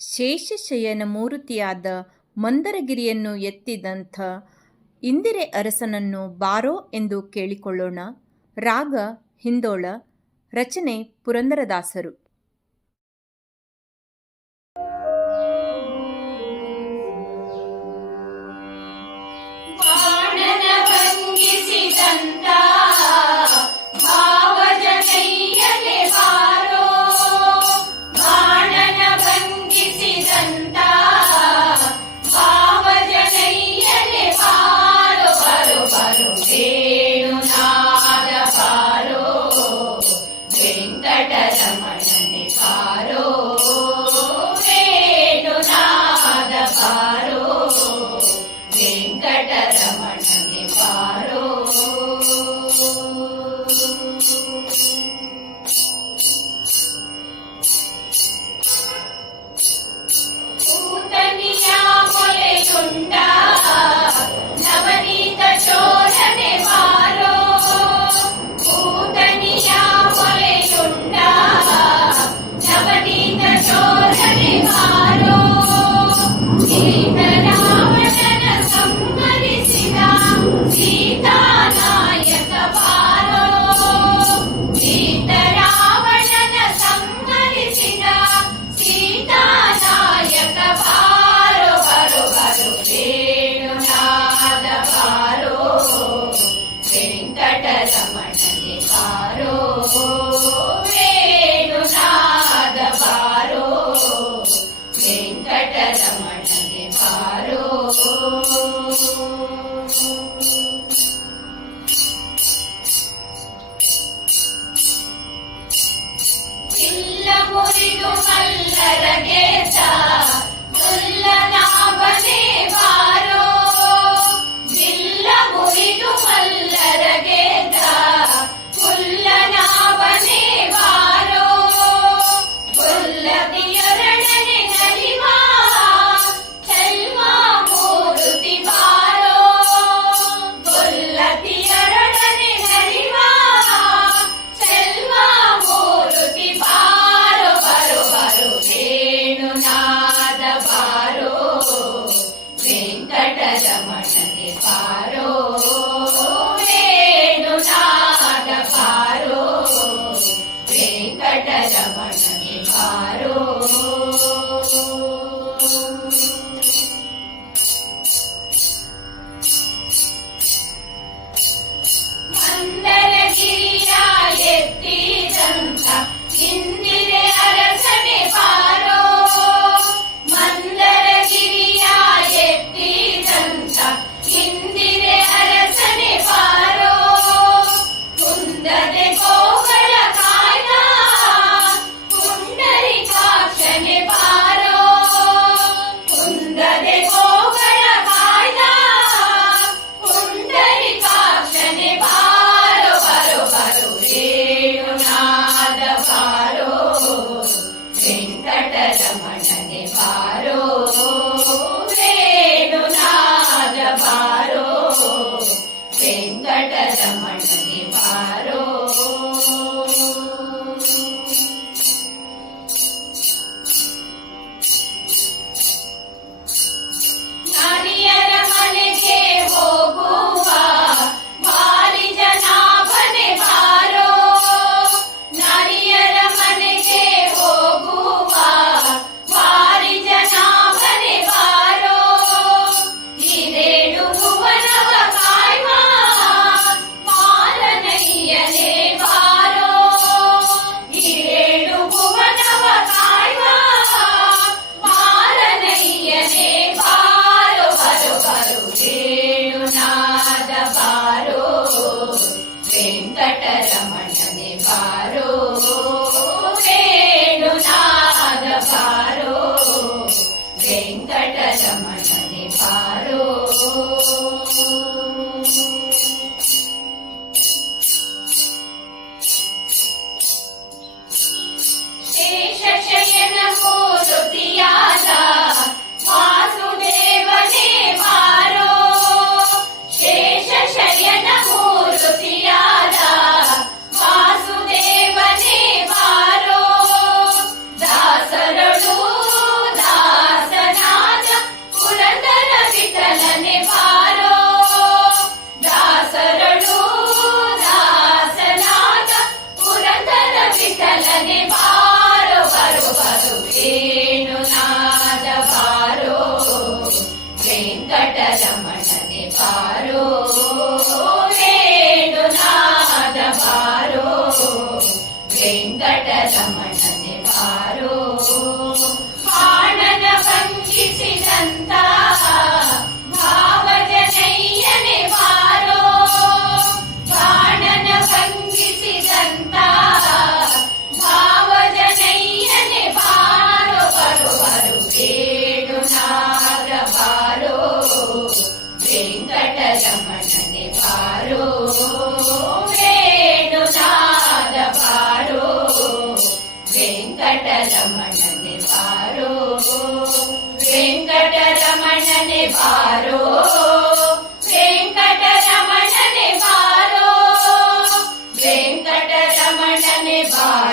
ಶೇಷಶಯನ ಮೂರ್ತಿಯಾದ ಮಂದರಗಿರಿಯನ್ನು ಎತ್ತಿದಂಥ ಇಂದಿರೆ ಅರಸನನ್ನು ಬಾರೋ ಎಂದು ಕೇಳಿಕೊಳ್ಳೋಣ. ರಾಗ ಹಿಂದೋಳ ರಚನೆ ಪುರಂದರದಾಸರು. వెంకటరమణ నివారో तट रमण ने पार better, my వెంకట రమణ వెంకటరమణని బారో వెంకటరమణని బారో వెంకటరమణని బారో వెంకటరమణని బారో